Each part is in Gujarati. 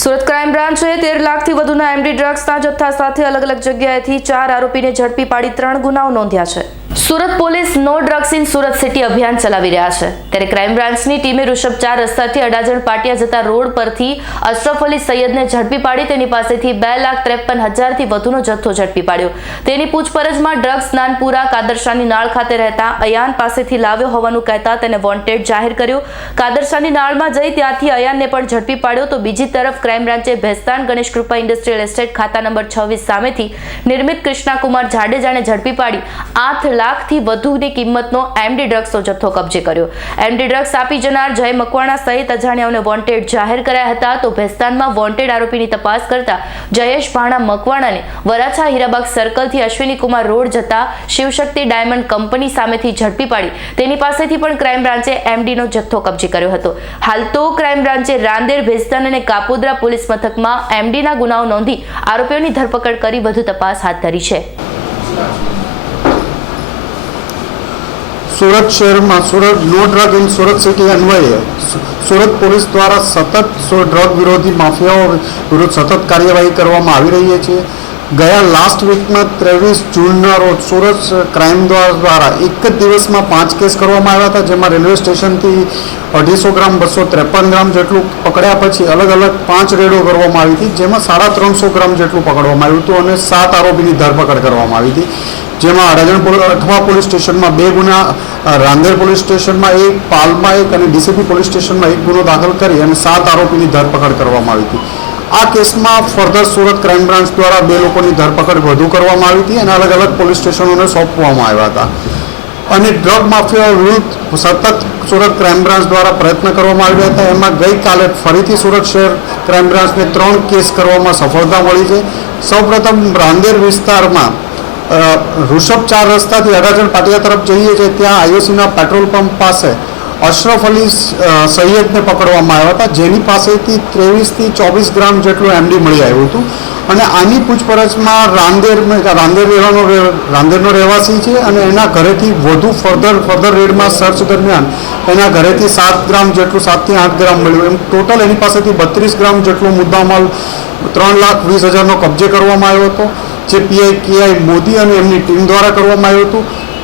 સુરત ક્રાઇમ બ્રાન્ચે તેર લાખથી વધુના એમડી ડ્રગ્સના જથ્થા સાથે અલગ અલગ જગ્યાએથી ચાર આરોપીને ઝડપી પાડી ત્રણ ગુનાઓ નોંધ્યા છે. સુરત પોલીસ નો ડ્રગ્સ ઇન સુરત સિટી અભિયાન ચલાવી રહ્યા છે. ત્યારે ક્રાઇમ બ્રાન્ચની ટીમે ઋષભ ચાર રસ્તાથી અડાજણ પાટિયા જતા રોડ પરથી અશરફ અલી સૈયદને ઝડપી પાડી તેની પાસેથી બે લાખ ત્રેપન હજારથી વધુનો જથ્થો ઝડપી પાડ્યો. તેની પૂછપરછમાં ડ્રગ્સ નાનપુરા, કાદરશાની નાળ ખાતે રહેતા અયાન પાસેથી લાવ્યો હોવાનું કહેતા તેને વોન્ટેડ જાહેર કર્યો. કાદરશાની નાળમાં જઈ ત્યાંથી અયાનને પણ ઝડપી પાડ્યો તો બીજી તરફ ક્રાઇમ બ્રાન્ચે ભેસ્તાન ગણેશ કૃપા ઇન્ડસ્ટ્રીયલ એસ્ટેટ ખાતા નંબર છવ્વીસ સામેથી નિર્મિત કૃષ્ણાકુમાર જાડેજાને ઝડપી પાડી. આઠ લાખથી વધુની કિંમતનો એમડી ડ્રગ્સનો જથ્થો કબજે કર્યો. એમડી ડ્રગ્સ આપી જનાર જય મકવાણા સહિત અજાણ્યાઓને વોન્ટેડ જાહેર કર્યા હતા. તો ભેસ્તાનમાં વોન્ટેડ આરોપીની તપાસ કરતા જયેશ ભાણા મકવાણાને વરાછા હીરાબાગ સર્કલથી અશ્વિની કુમાર રોડ જતા શિવશક્તિ ડાયમંડ કંપની સામેથી ઝડપી પાડી. તેની પાસેથી પણ ક્રાઇમ બ્રાન્ચે એમડીનો જથ્થો કબજે કર્યો હતો. હાલ તો ક્રાઇમ બ્રાન્ચે રાંદેર, ભેસ્તાન અને કાપોદ્રા પોલીસ મથકમાં એમડીના ગુનાઓ નોંધી આરોપીઓની ધરપકડ કરી વધુ તપાસ હાથ ધરી છે. સુરત શહેરમાં સુરત નો ડ્રગ ઇન સુરત સિટી અન્વયે સુરત પોલીસ દ્વારા સતત ડ્રગ વિરોધી માફિયાઓ વિરુદ્ધ સતત કાર્યવાહી કરવામાં આવી રહી છે. ગયા લાસ્ટ વીકમાં ત્રેવીસ જૂનના રોજ સુરત ક્રાઇમ દ્વારા એક જ દિવસમાં પાંચ કેસ કરવામાં આવ્યા હતા, જેમાં રેલવે સ્ટેશનથી અઢીસો ગ્રામ, બસો ત્રેપન ગ્રામ જેટલું પકડ્યા પછી અલગ અલગ પાંચ રેડો કરવામાં આવી હતી, જેમાં સાડા ત્રણસો ગ્રામ જેટલું પકડવામાં આવ્યું હતું અને સાત આરોપીની ધરપકડ કરવામાં આવી હતી, જેમાં અડાજણ પોલ- અઠવા પોલીસ સ્ટેશનમાં બે ગુના, રાંદેર પોલીસ સ્ટેશનમાં એક, પાલમાં એક અને ડીસીપી પોલીસ સ્ટેશનમાં એક ગુનો દાખલ કરી અને સાત આરોપીની ધરપકડ કરવામાં આવી હતી. આ કેસમાં ફર્ધર સુરત ક્રાઇમ બ્રાન્ચ દ્વારા બે લોકોની ધરપકડ વધુ કરવામાં આવી હતી અને અલગ અલગ પોલીસ સ્ટેશનોને સોંપવામાં આવ્યા હતા. અને ડ્રગ માફિયા વિરુદ્ધ સતત સુરત ક્રાઇમ બ્રાન્ચ દ્વારા પ્રયત્ન કરવામાં આવ્યા હતા. એમાં ગઈકાલે ફરીથી સુરત શહેર ક્રાઇમ બ્રાન્ચને ત્રણ કેસ કરવામાં સફળતા મળી છે. સૌપ્રથમ રાંદેર વિસ્તારમાં ઋષભ ચાર રસ્તાથી અડાજણ પાટિયા તરફ જઈએ છીએ, ત્યાં આઈઓસીના પેટ્રોલ પંપ પાસે અશરફ અલી સૈયદને પકડવામાં આવ્યા હતા. જેની પાસેથી ત્રેવીસથી ચોવીસ ગ્રામ જેટલું એમડી મળી આવ્યું હતું. અને આની પૂછપરછમાં રાંદેર રાંદેર રહેવાનો રહે- રાંદેરનો રહેવાસી છે અને એના ઘરેથી વધુ ફર્ધર ફર્ધર રેડમાં સર્ચ દરમિયાન એના ઘરેથી સાત ગ્રામ જેટલું, સાતથી આઠ ગ્રામ મળ્યું. એમ ટોટલ એની પાસેથી બત્રીસ ગ્રામ જેટલો મુદ્દામાલ, ત્રણ લાખ વીસ હજારનો કબજે કરવામાં આવ્યો હતો. જે પીઆઈ, કેઆઈ મોદી અને એમની ટીમ દ્વારા કરવામાં આવ્યું હતું.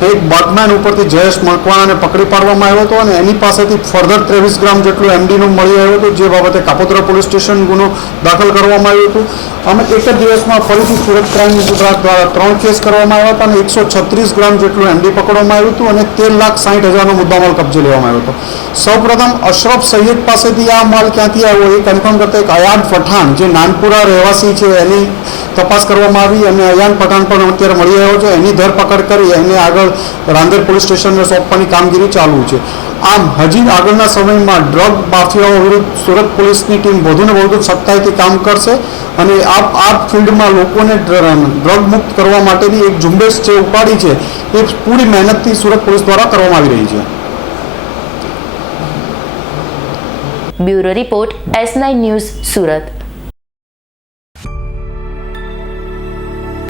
એક બર્ગમેન ઉપરથી જયેશ મકવાણાને પકડી પાડવામાં આવ્યો હતો અને એની પાસેથી ફર્ધર ત્રેવીસ ગ્રામ જેટલું એમડીનું મળી આવ્યું હતું, જે બાબતે કાપોદ્રા પોલીસ સ્ટેશન ગુનો દાખલ કરવામાં આવ્યો હતો. અમે એક જ દિવસમાં ફરીથી સુરત ક્રાઇમ ગુજરાત દ્વારા ત્રણ કેસ કરવામાં આવ્યા હતા અને એકસો છત્રીસ ગ્રામ જેટલું એમડી પકડવામાં આવ્યું હતું અને તેર લાખ સાઠ હજારનો મુદ્દામાલ કબજે લેવામાં આવ્યો હતો. સૌપ્રથમ અશરફ સૈયદ પાસેથી આ માલ ક્યાંથી આવ્યો એ કન્ફર્મ કરતા એક અયાન પઠાણ, જે નાનપુરા રહેવાસી છે, એની તપાસ કરવામાં આવી અને અયાન પઠાણ પણ અત્યારે મળી આવ્યો છે. એની ધરપકડ કરી એને આગળ રાંદેર પોલીસ સ્ટેશનને સોંપવાની કામગીરી ચાલુ છે. આમ હજી આગળના સમયમાં ડ્રગ માફિયાઓ વિરુદ્ધ સુરત પોલીસની ટીમ વધુને વધુ સખ્તાઈથી કામ કરશે અને આ આ ફિલ્ડમાં લોકોને ડ્રગ મુક્ત કરવા માટેની એક ઝુંબેશ જે ઉપાડી છે, એ પૂરી મહેનતથી સુરત પોલીસ દ્વારા કરવામાં આવી રહી છે. Bureau report S nine news Surat.